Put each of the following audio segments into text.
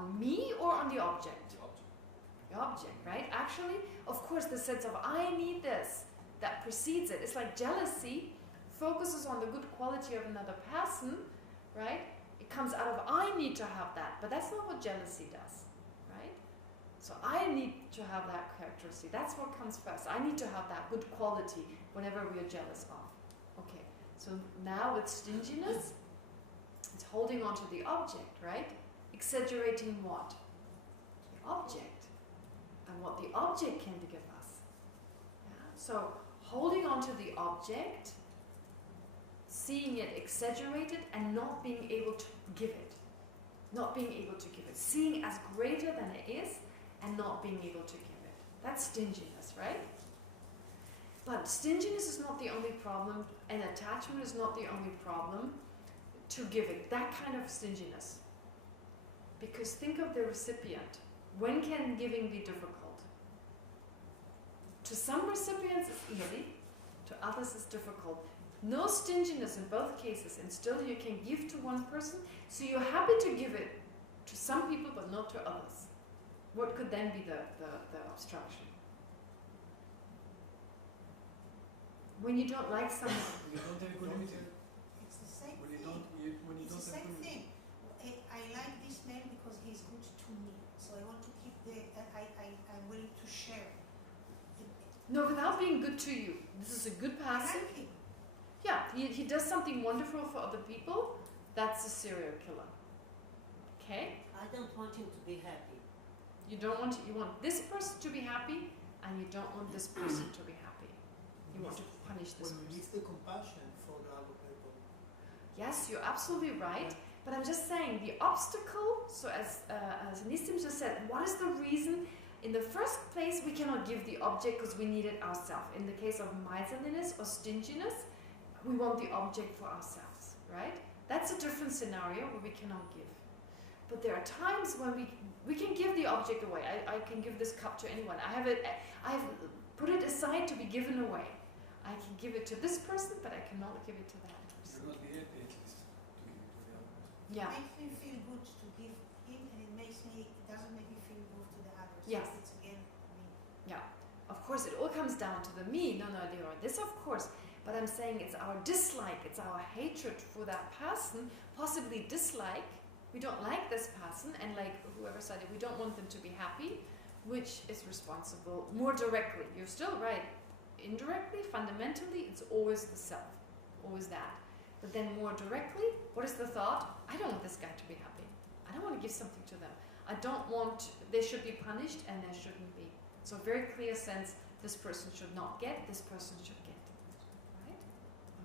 On me or on the object? The object. The object, right? Actually, of course, the sense of I need this that precedes it. It's like jealousy focuses on the good quality of another person, right? It comes out of I need to have that, but that's not what jealousy does, right? So I need to have that characteristic. That's what comes first. I need to have that good quality whenever we are jealous of. Okay, so now with stinginess, it's holding on to the object, right? Exaggerating what? The object. And what the object can give us. Yeah? So holding on to the object, seeing it exaggerated and not being able to give it. Not being able to give it. Seeing as greater than it is and not being able to give it. That's stinginess, right? But stinginess is not the only problem, and attachment is not the only problem to giving. That kind of stinginess. Because think of the recipient. When can giving be difficult? To some recipients it's easy, to others it's difficult. No stinginess in both cases, and still you can give to one person, so you're happy to give it to some people but not to others. What could then be the obstruction? When you don't like someone. You don't have good idea. It's the same When you thing. don't, when you It's don't the have same good. thing. I like this man because he's good to me, so I want to keep I'm willing to share. No, without being good to you. This is a good I person. like him. Yeah, he does something wonderful for other people. That's a serial killer. Okay? I don't want him to be happy. You don't want you want this person to be happy, and you don't want this person to be happy. You want to punish this When we person. miss the compassion for the other people. Yes, you're absolutely right. But I'm just saying the obstacle. So as Nissim just said, what is the reason? In the first place, we cannot give the object because we need it ourselves. In the case of miserliness or stinginess, we want the object for ourselves, right? That's a different scenario where we cannot give. But there are times when we can give the object away. I can give this cup to anyone. I have put it aside to be given away. I can give it to this person, but I cannot give it to that person. You're not be happy at least to give it to the other person. Yeah. It makes me feel good to give him, and it doesn't make me feel good to the others. Yes. It's again me. Yeah, of course, it all comes down to the me. No, Leora, this of course. But I'm saying it's our dislike, it's our hatred for that person, possibly dislike. We don't like this person, and like whoever said it, we don't want them to be happy, which is responsible more directly. You're still right. Indirectly, fundamentally, it's always the self, always that. But then more directly, what is the thought? I don't want this guy to be happy. I don't want to give something to them. I don't want, they should be punished and there shouldn't be. So a very clear sense, this person should not get, this person should get. Right?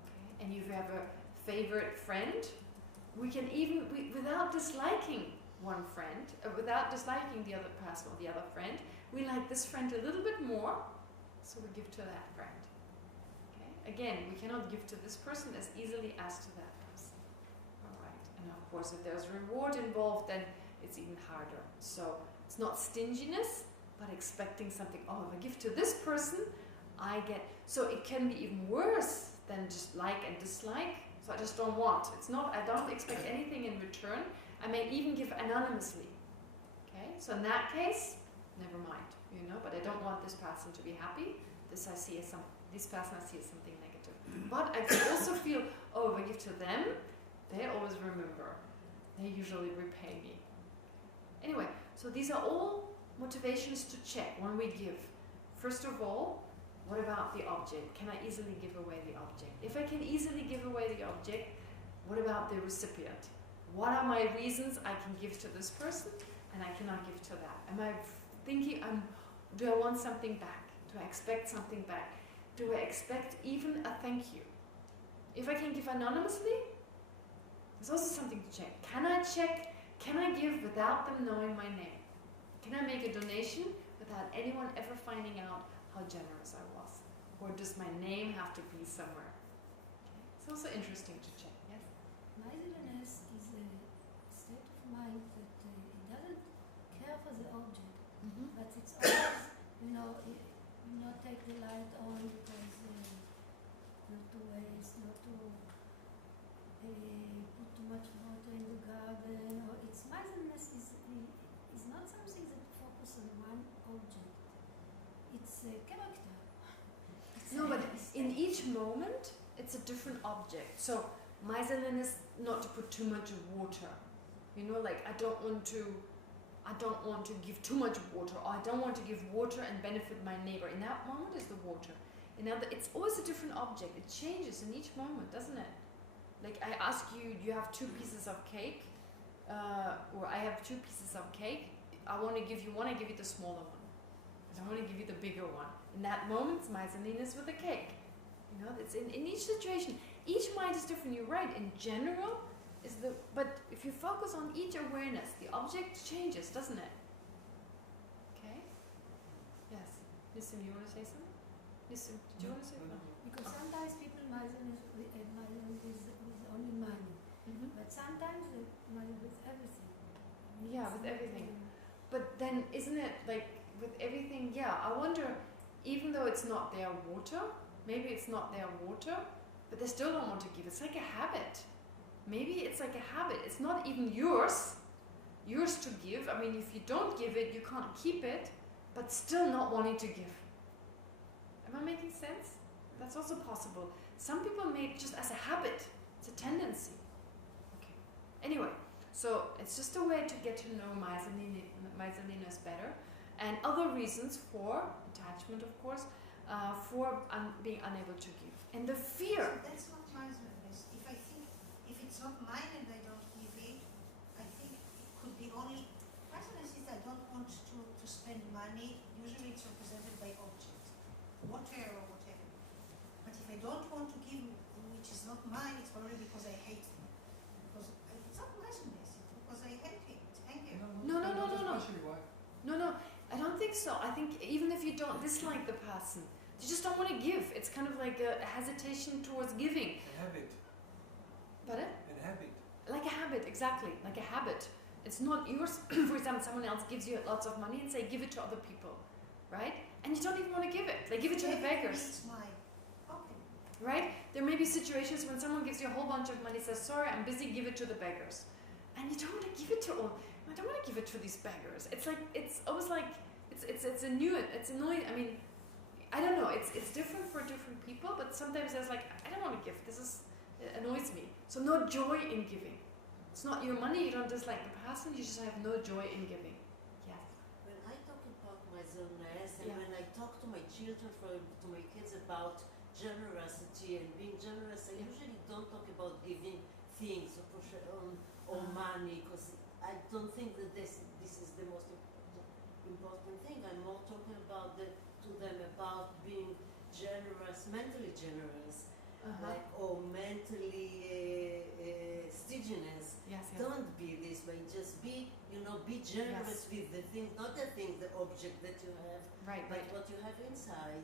Okay. And if you have a favorite friend, we can even, without disliking one friend, without disliking the other person or the other friend, we like this friend a little bit more, so we give to that friend. Okay? Again, we cannot give to this person as easily as to that person. All right. And of course, if there's reward involved, then it's even harder. So it's not stinginess, but expecting something. Oh, if I give to this person, I get. So it can be even worse than just like and dislike. So I just don't want. It's not. I don't expect anything in return. I may even give anonymously. Okay. So in that case, never mind. You know. But I don't want this person to be happy. This I see as this person I see as something negative. But I can also feel. Oh, if I give to them, they always remember. They usually repay me. Anyway, so these are all motivations to check when we give. First of all, what about the object? Can I easily give away the object? If I can easily give away the object, what about the recipient? What are my reasons I can give to this person and I cannot give to that? Am I thinking, do I want something back? Do I expect something back? Do I expect even a thank you? If I can give anonymously, there's also something to check. Can I check? Can I give without them knowing my name? Can I make a donation without anyone ever finding out how generous I was? Or does my name have to be somewhere? Okay. It's also interesting to check, yes? Miserliness is a state of mind that it doesn't care for the object, but it's always, not take the light on because not to waste, not to put too much water in the garden, or its miserliness is moment, it's a different object. So miserliness, not to put too much water. You know, like I don't want to give too much water, or I don't want to give water and benefit my neighbor. In that moment is the water. It's always a different object. It changes in each moment, doesn't it? Like I ask you, you have 2 pieces of cake, or I have 2 pieces of cake. I want to give you one, I give you the smaller one. I don't want to give you the bigger one. In that moment, it's miserliness with the cake. You know, it's in each situation. Each mind is different, you're right. In general, but if you focus on each awareness, the object changes, doesn't it? Okay? Yes. Listen, you want to say something? Listen, did you want to say something? Because sometimes people miserliness with only money, but sometimes they miserliness with everything. Yeah, with everything. But then, isn't it like with everything? Yeah, I wonder. Even though it's not their water, maybe it's not their water, but they still don't want to give. It's like a habit. Maybe it's like a habit. It's not even yours to give. I mean, if you don't give it, you can't keep it, but still not wanting to give. Am I making sense? That's also possible. Some people make it just as a habit. It's a tendency. Okay. Anyway, so it's just a way to get to know miserliness better, and other reasons for attachment, of course, for being unable to give. And the fear. So that's not miserliness. If it's not mine and I don't give it, I think it could be only miserliness is I don't want to spend money. Usually it's represented by objects, water or whatever. But if I don't want to give, which is not mine, it's probably because I hate it. Because it's not miserliness. It's because I hate it. It's anger. No. Especially why? No, I don't think so. I think even if you don't dislike the person, you just don't want to give. It's kind of like a hesitation towards giving. A habit. Pardon? A habit. Like a habit, exactly. Like a habit. It's not yours. For example, someone else gives you lots of money and say, give it to other people. Right? And you don't even want to give it. Like, give it to the beggars. It's mine. Okay. Right? There may be situations when someone gives you a whole bunch of money, says, sorry, I'm busy, give it to the beggars. And you don't want to give it to all. I don't want to give it to these beggars. It's like, it's almost like, it's annoying. I mean, I don't know. It's different for different people, but sometimes there's like, I don't want to give. It annoys me. So no joy in giving. It's not your money. You don't dislike the person. You just have no joy in giving. Yes. When I talk about miserliness, and Yeah. when I talk to my children, to my kids about generosity and being generous, I Yeah. usually don't talk about giving things or money, because I don't think that this is the most important thing. I'm more talking about to them about being generous, mentally generous, like, or mentally stinginess. Yes. Don't be this way. Just be generous with the things, not the thing, the object that you have, Right. but what you have inside.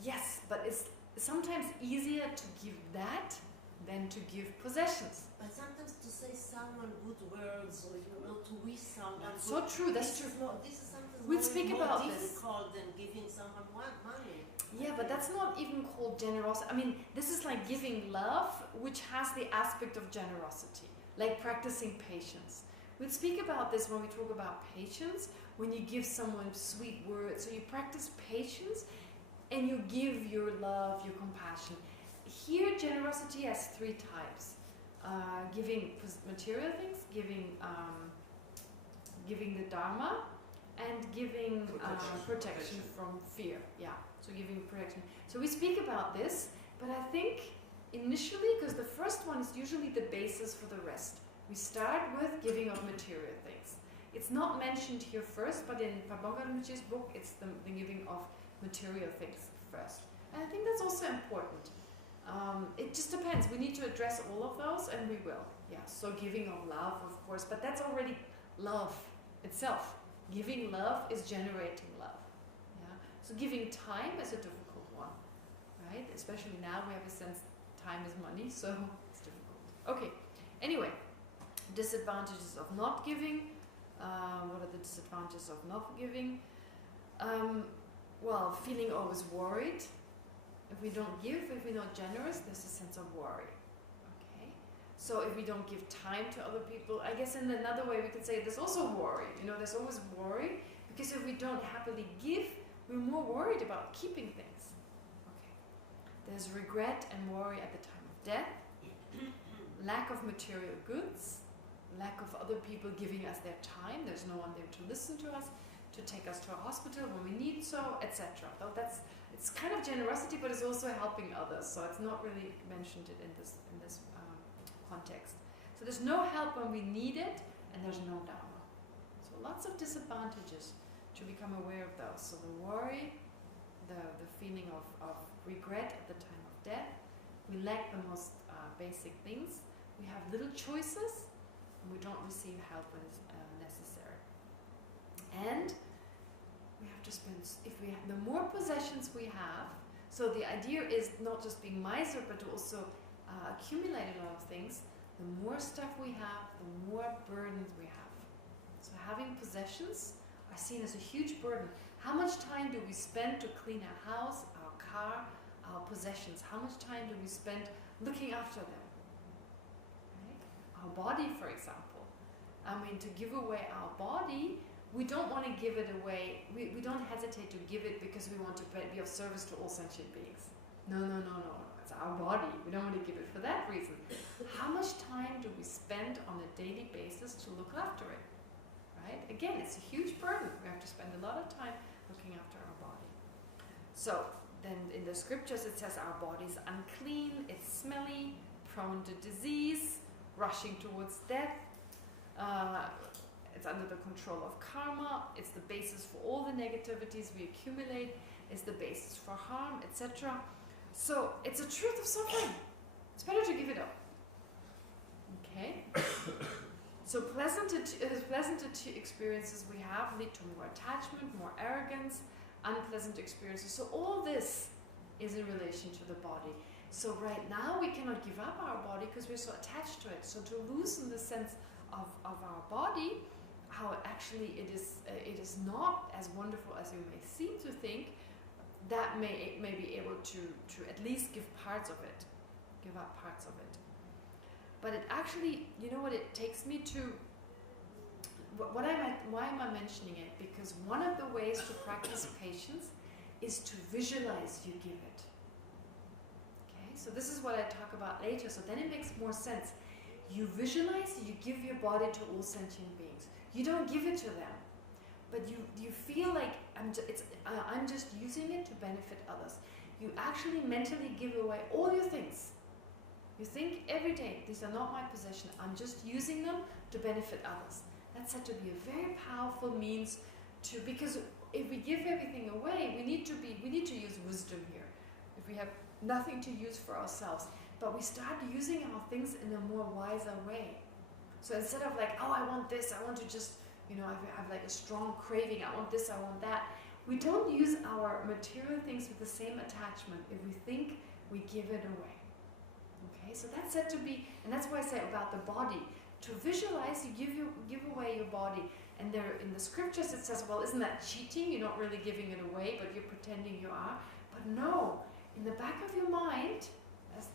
Yes, but it's sometimes easier to give that than to give possessions. But sometimes to say someone good words, or to wish someone. So good, true. That's true. This is something We'll speak more about this. difficult than giving someone money. Yeah, but that's not even called generosity. I mean, this is like giving love, which has the aspect of generosity, like practicing patience. We'll speak about this when we talk about patience, when you give someone sweet words. So you practice patience and you give your love, your compassion. Here, generosity has 3 types. Giving material things, giving the Dharma, and giving protection from fear. Yeah, so giving protection. So we speak about this, but I think initially, because the first one is usually the basis for the rest, we start with giving of material things. It's not mentioned here first, but in Pabonga's book, it's the giving of material things first. And I think that's also important. It just depends. We need to address all of those, and we will. Yeah, so giving of love, of course, but that's already love itself. Giving love is generating love. Yeah. So giving time is a difficult one, right? Especially now we have a sense time is money, so it's difficult. Okay. Anyway, disadvantages of not giving. What are the disadvantages of not giving? Well, feeling always worried. If we don't give, if we're not generous, there's a sense of worry. Okay. So if we don't give time to other people, I guess in another way we could say there's also worry. There's always worry, because if we don't happily give, we're more worried about keeping things. Okay. There's regret and worry at the time of death, lack of material goods, lack of other people giving us their time. There's no one there to listen to us, to take us to a hospital when we need so, etc. Though it's kind of generosity, but it's also helping others. So it's not really mentioned it in this context. So there's no help when we need it, and there's no dharma. So lots of disadvantages to become aware of those. So the worry, the feeling of regret at the time of death. We lack the most basic things. We have little choices, and we don't receive help when it's necessary. And we have to spend, the more possessions we have, so the idea is not just being miser, but to also accumulate a lot of things. The more stuff we have, the more burdens we have. So having possessions are seen as a huge burden. How much time do we spend to clean our house, our car, our possessions? How much time do we spend looking after them? Right? Our body, for example. I mean, to give away our body, we don't want to give it away. We don't hesitate to give it because we want to be of service to all sentient beings. No. It's our body. We don't want to give it for that reason. How much time do we spend on a daily basis to look after it? Right? Again, it's a huge burden. We have to spend a lot of time looking after our body. So then in the scriptures it says our body's unclean, it's smelly, prone to disease, rushing towards death. It's under the control of karma. It's the basis for all the negativities we accumulate. It's the basis for harm, etc. So it's a truth of suffering. It's better to give it up. Okay? So pleasant experiences we have lead to more attachment, more arrogance, unpleasant experiences. So all this is in relation to the body. So right now we cannot give up our body because we're so attached to it. So to loosen the sense of our body, how actually it is not as wonderful as you may seem to think, that may be able to at least give parts of it, give up parts of it. But it actually, you know what, it takes me to, why am I mentioning it? Because one of the ways to practice patience is to visualize you give it. Okay, so this is what I talk about later, so then it makes more sense. You visualize, you give your body to all sentient beings. You don't give it to them, but you feel like I'm just using it to benefit others. You actually mentally give away all your things. You think every day, these are not my possession, I'm just using them to benefit others. That's said to be a very powerful means to, because if we give everything away, we need to use wisdom here. If we have nothing to use for ourselves, but we start using our things in a more wiser way. So instead of like, oh, I want this, I want to just, I have like a strong craving, I want this, I want that. We don't use our material things with the same attachment if we think we give it away. Okay, so that's said to be, and that's why I say about the body. To visualize, you give away your body. And there in the scriptures it says, well, isn't that cheating? You're not really giving it away, but you're pretending you are. But no, in the back of your mind, as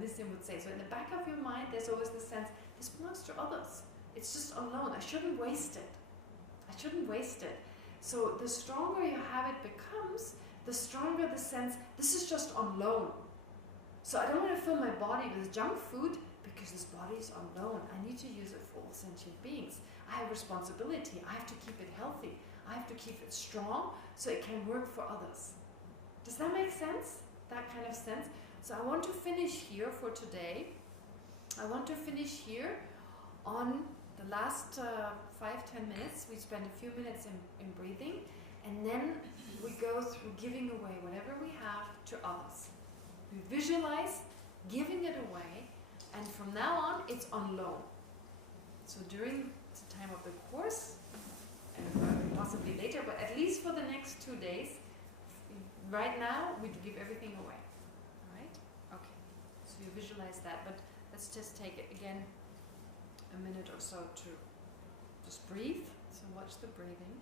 Nissim would say, so in the back of your mind, there's always the sense, this belongs to others. It's just on loan. I shouldn't waste it. I shouldn't waste it. So the stronger your habit becomes, the stronger the sense, this is just on loan. So I don't want to fill my body with junk food because this body is on loan. I need to use it for all sentient beings. I have responsibility. I have to keep it healthy. I have to keep it strong so it can work for others. Does that make sense? That kind of sense? So I want to finish here for today. I want to finish here on the last 5-10 minutes. We spend a few minutes in breathing, and then we go through giving away whatever we have to others. We visualize giving it away, and from now on it's on loan. So during the time of the course, and possibly later, but at least for the next 2 days, right now we give everything away. Alright? Okay. So you visualize that, but let's just take it again a minute or so to just breathe. So watch the breathing.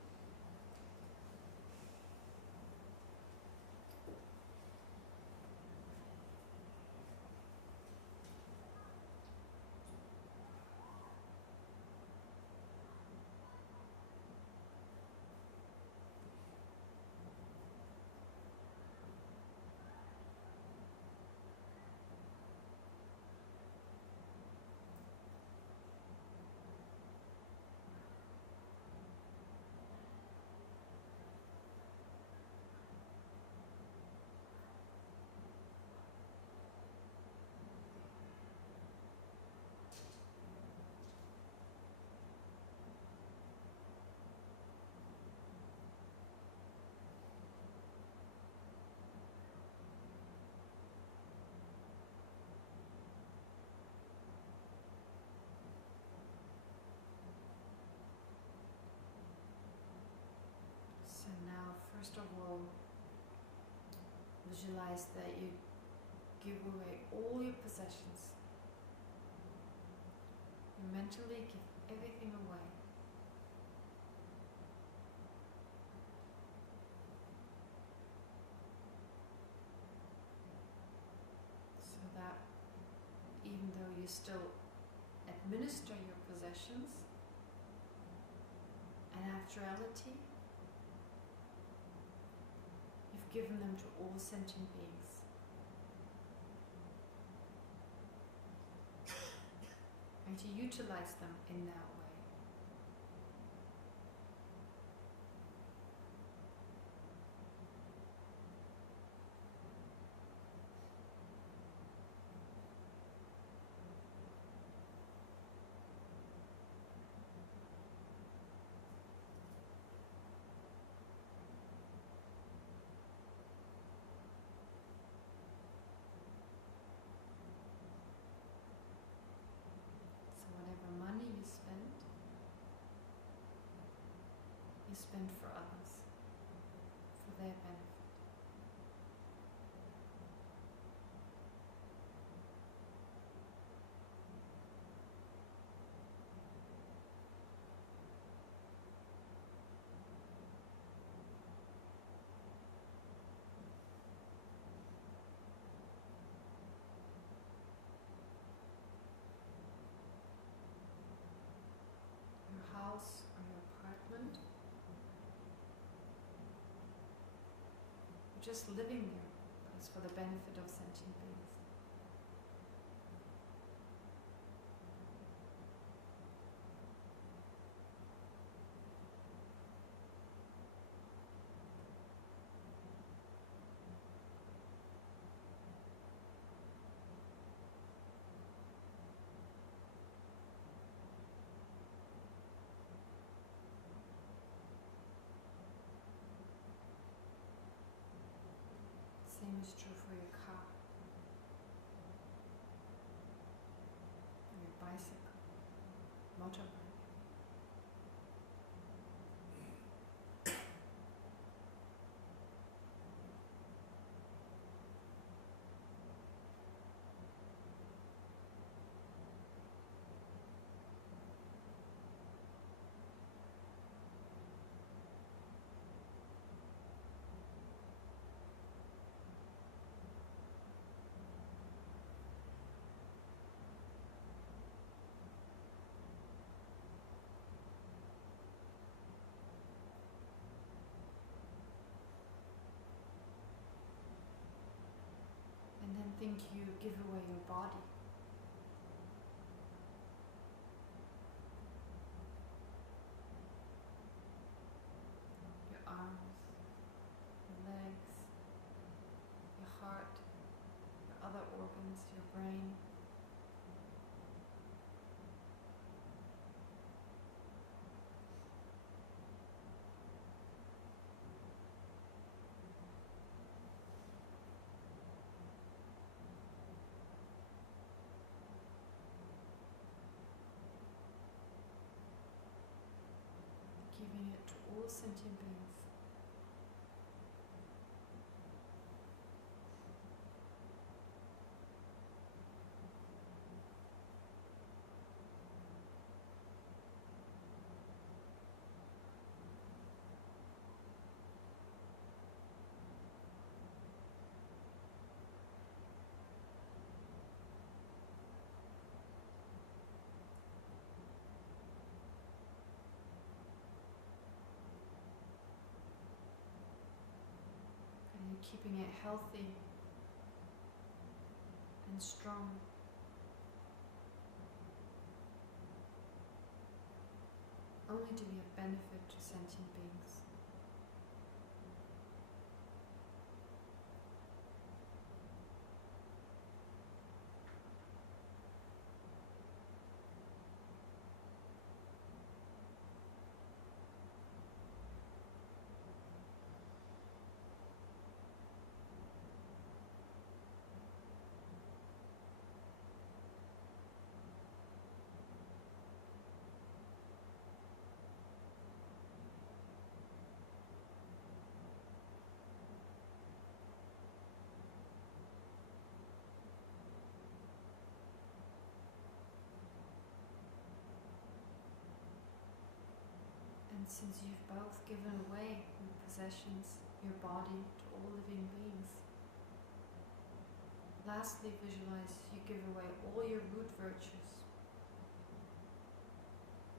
first of all, visualize that you give away all your possessions. You mentally give everything away. So that even though you still administer your possessions, in actuality, you've given them to all sentient beings. And to utilize them in that way. So whatever money you spend for others, for their benefit. Your house or your apartment, you're just living there, but it's for the benefit of sentient beings. Same is true for your car, or your bicycle, motorbike. And then think you give away your body. Your arms, your legs, your heart, your other organs, your brain. Giving it to all sentient beings. And you're keeping it healthy and strong. Only to be of benefit to sentient beings. And since you've both given away your possessions, your body, to all living beings, lastly visualize you give away all your root virtues,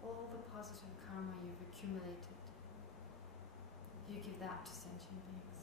all the positive karma you've accumulated. You give that to sentient beings.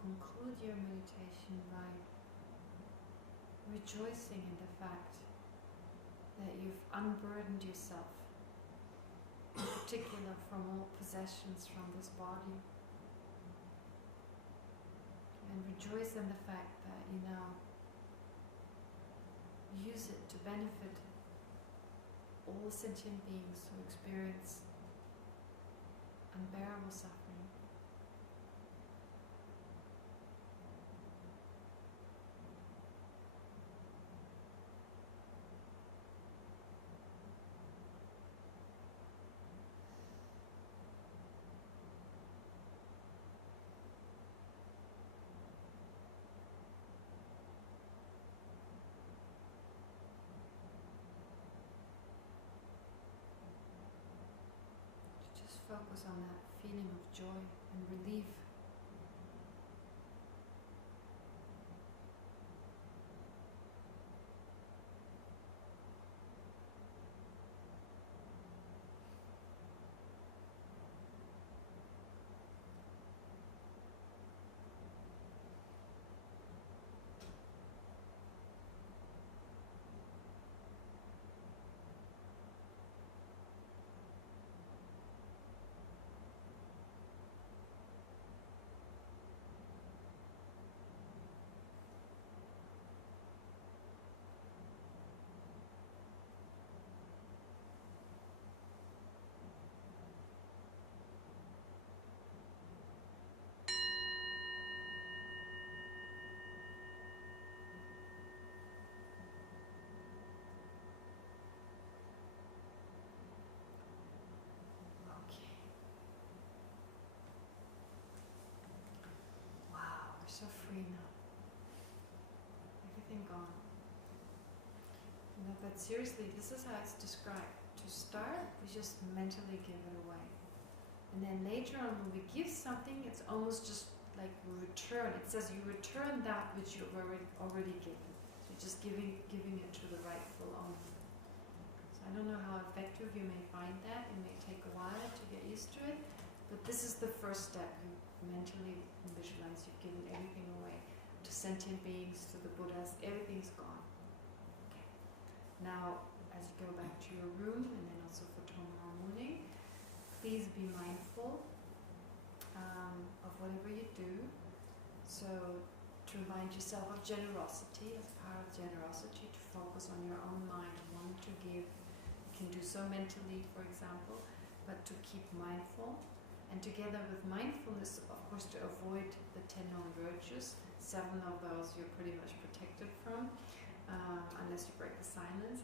Conclude your meditation by rejoicing in the fact that you've unburdened yourself, in particular from all possessions from this body, and rejoice in the fact that you now use it to benefit all sentient beings who experience unbearable suffering. Focus on that feeling of joy and relief. So free now. Everything gone. But seriously, this is how it's described. To start, we just mentally give it away. And then later on, when we give something, it's almost just like we return. It says you return that which you've already given. So you're just giving it to the rightful owner. So I don't know how effective you may find that. It may take a while to get used to it. But this is the first step. You mentally visualize you've given everything away to sentient beings, to the Buddhas. Everything's gone. Okay. Now, as you go back to your room, and then also for tomorrow morning, please be mindful of whatever you do. So, to remind yourself of generosity, as part of generosity, to focus on your own mind, wanting to give. You can do so mentally, for example, but to keep mindful. And together with mindfulness, of course, to avoid the 10 known virtues. 7 of those you're pretty much protected from, unless you break the silence.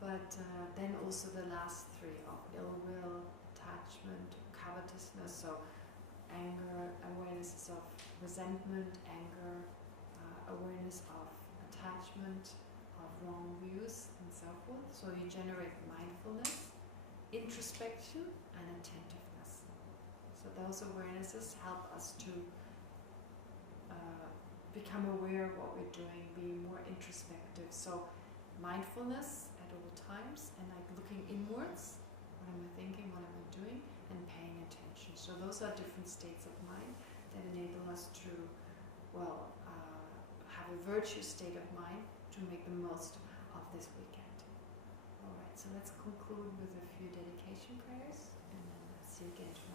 But then also the last 3 of ill will, attachment, covetousness, so anger, awareness of resentment, anger, awareness of attachment, of wrong views, and so forth. So you generate mindfulness, introspection, and attentiveness. So those awarenesses help us to become aware of what we're doing So mindfulness at all times, and like looking inwards, what am I thinking, what am I doing, and paying attention. So those are different states of mind that enable us to, have a virtuous state of mind to make the most of this weekend. All right, so let's conclude with a few dedication prayers, and then see you again tomorrow.